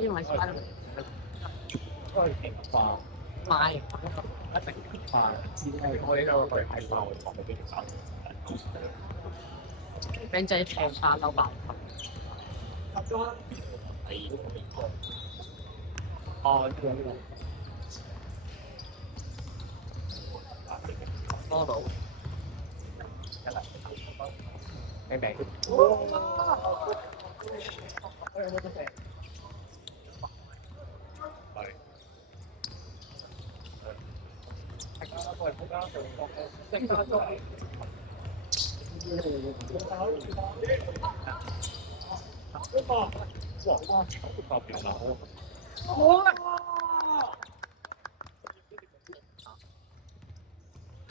因為買餅仔長沙撈爆。model 明明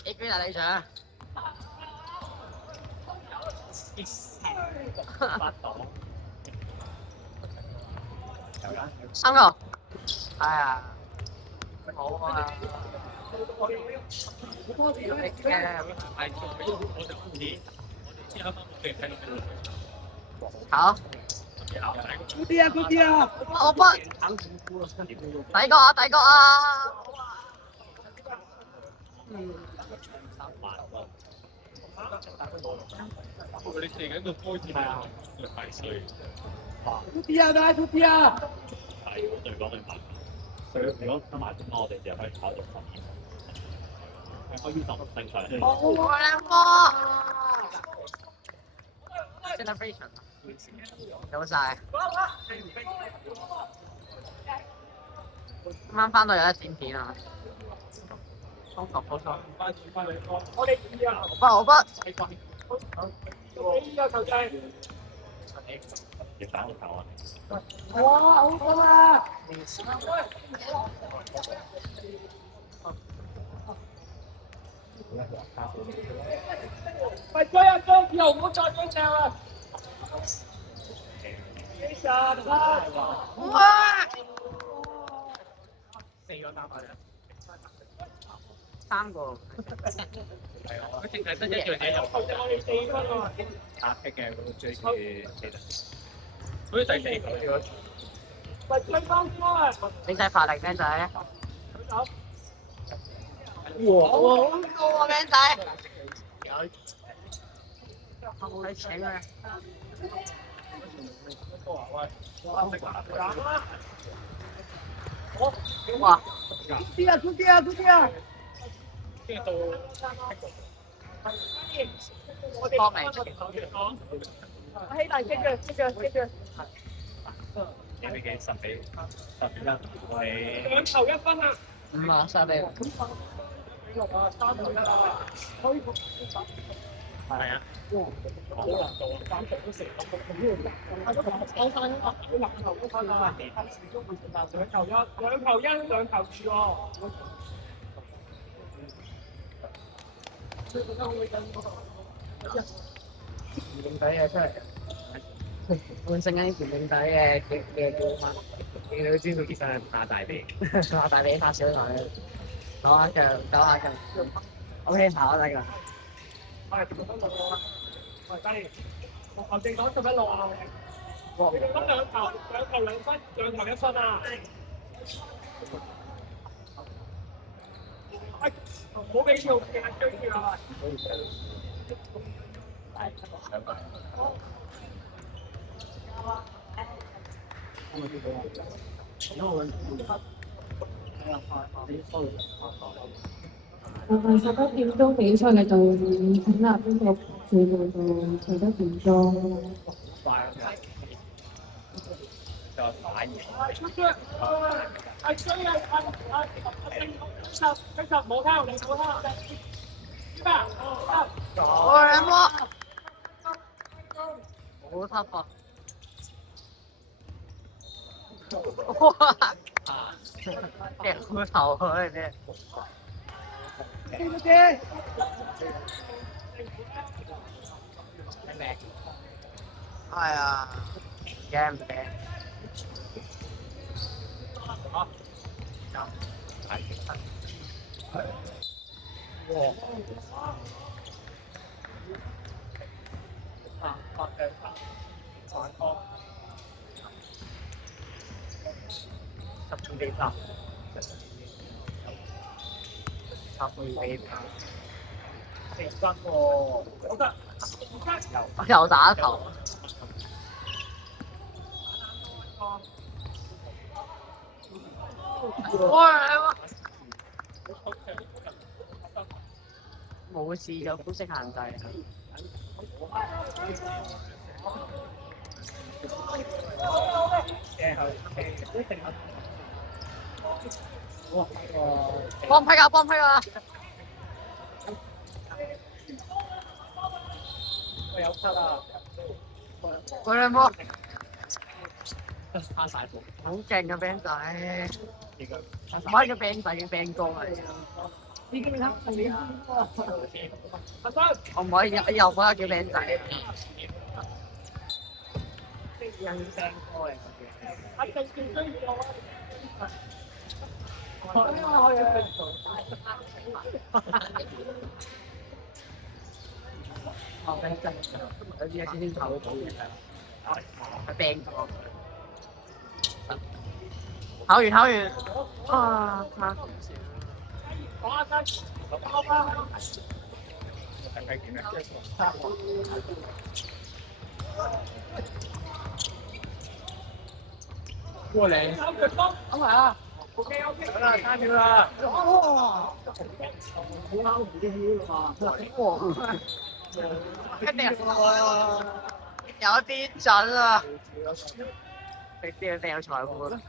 A邊啊你想？三個，哎呀，好啊！好。嗰啲啊，嗰啲啊！我不，第個啊，第個啊！你射緊個波字啊？係碎。嗰啲啊，嗰啲啊！係我對講你買。如果加埋中我哋就可以炒到十二。係可以十正常。好兩個。celebration 有晒。啱啱翻到有得剪片啊！中學嗰個。我哋二啊！我不。你二啊球仔。要打個球啊！哇，好高啊！喂，追啊追！以後唔好再追正啦！幾十啦！哇！四個打法三個。係啊，佢淨係得一樣嘢有。我哋四分喎。打擊嘅嗰個追嘅記得。所以第四個。喂，追翻先啊！你使發力靚仔。哇！好高啊靚仔！我冇你請啊！哇！啲啊，啲啊，啲啊！跟住到多明。希大記住。幾比幾10比1，係兩球一分啊！唔係晒你。係啊。好難做啊！3球都成功。講翻呢個兩球都翻啦，2球1，兩球2喎。年底嘅出嚟，換成緊年底嘅叫乜？你都知道其實係打大髀，打大髀打小腿，抖下腳，抖下腳。OK，跑啊大個。喂，做乜路啊？喂，低，我頭先講做乜路啊？你哋講兩球2分，兩球1分啊！喂，唔好俾條嘅追住啊！11點鐘比賽嘅就請立邊個主導到取得點鐘。就打贏。出腳，係追啊！繼續冇聽，你冇聽。咩啊？我兩波。好tough啊！哇！掉頭啊你哋。係啊，驚唔驚？地塔，插去地塔，成真喎，好得，又打頭。哇！冇事就膚色限制。幫批啊！幫批啊！我有出啊！嗰兩波翻晒步，好勁嘅 band 仔，唔係個 band 仔嘅 band 哥嚟嘅。已經啦，你阿我唔可以又幫佢叫 band 仔。人聲歌嚟嘅，阿正健追住我啊！哦，band 仔，有啲先先頭到嘅，係 band 哥。考完，啊！過嚟，咁係啊 ，OK，得啦，3秒啦，哇！一定有啲準啊！你啲掟財富啦，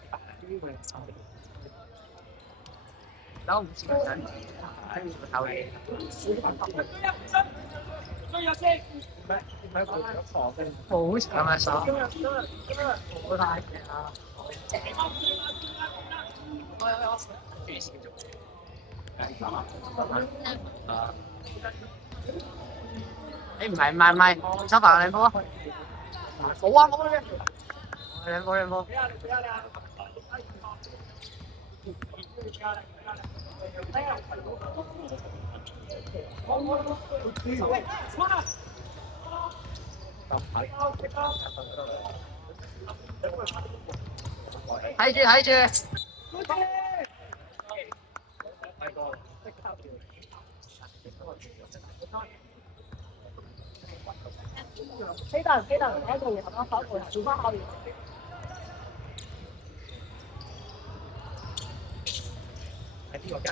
都唔知準，跟住頭嘢。好長啊手，好大隻啊！誒唔係，收飯兩波啊！冇啊冇啊！兩波。睇住。幾大喺度，然後跑步做翻後面。喺呢個街。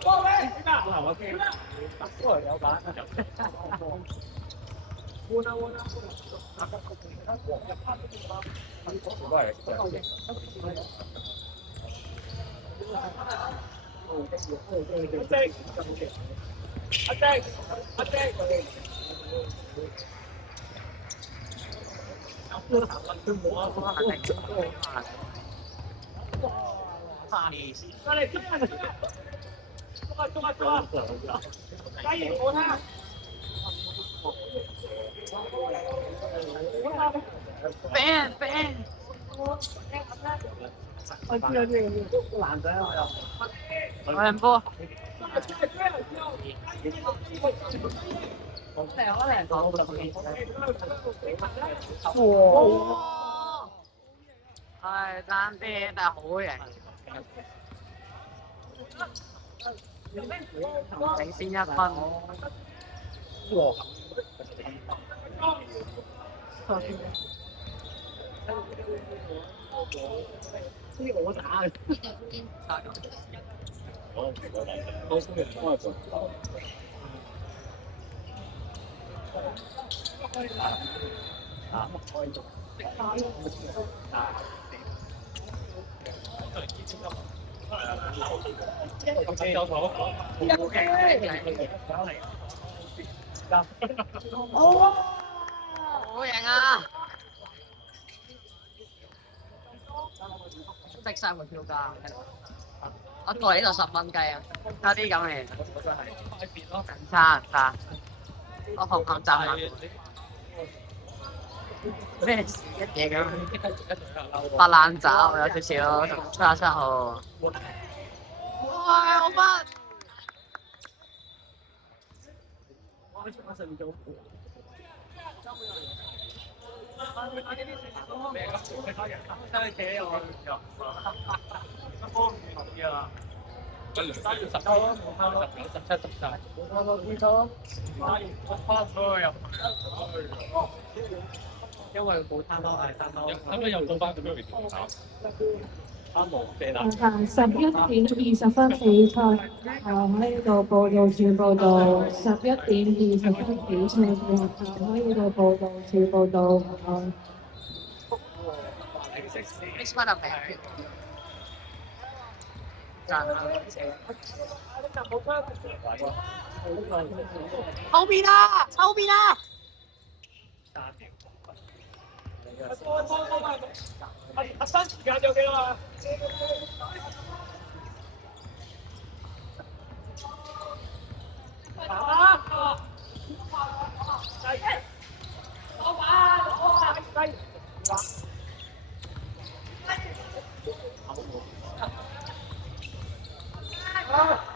波咧，我係都係有板。換啊！阿正，Ban，我知男仔我又兩波。哇！係爭啲，但係好型。領先1分。呢個我打嘅。好型啊！即3個票價，我過嚟呢度10蚊雞啊！有啲咁嘅，唔差，我紅磡站啊！咩事一嘢咁？發爛渣有少少，77號。哇！我乜？真係幾我3月19、17、18，我見到翻咗入因為冇餐包係餐包，係咪又到翻咁樣嚟調炒？餐冇借啦。11點20分比賽，可以到報道處報道。11點20分比賽可以到報道處報道。Mix 翻入嚟。後邊啊！後邊啊！阿生時間有幾耐啊？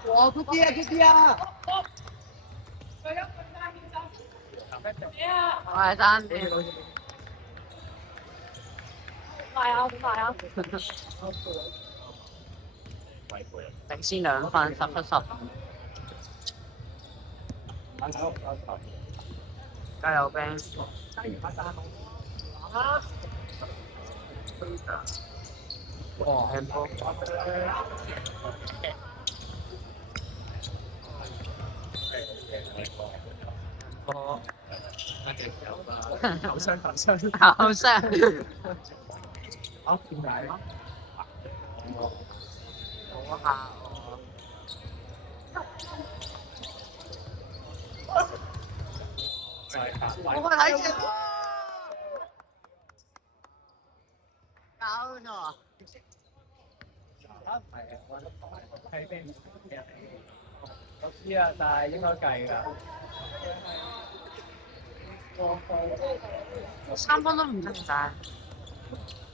哇！good 啲啊！good 啲啊！我係爭啲。快啊！快啊！領先2分，17-15。加油兵！哦，handball。頭傷。好傷。好點解？好下我睇住，搞錯。係咩？我知啊，但係應該計㗎。3分都唔得晒。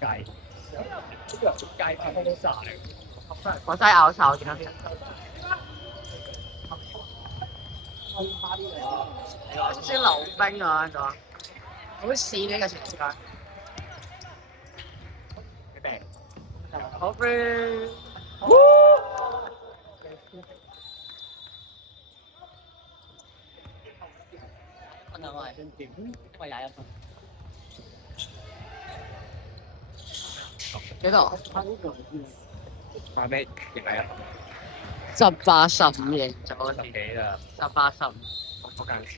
計翻都晒。我真係拗手，見到啲人。好似溜冰啊喺度，好試呢個情況。好 friend。分兩位點？因為21分。幾多？話咩點解啊？18-15贏咗。幾啊18-15。嗰間時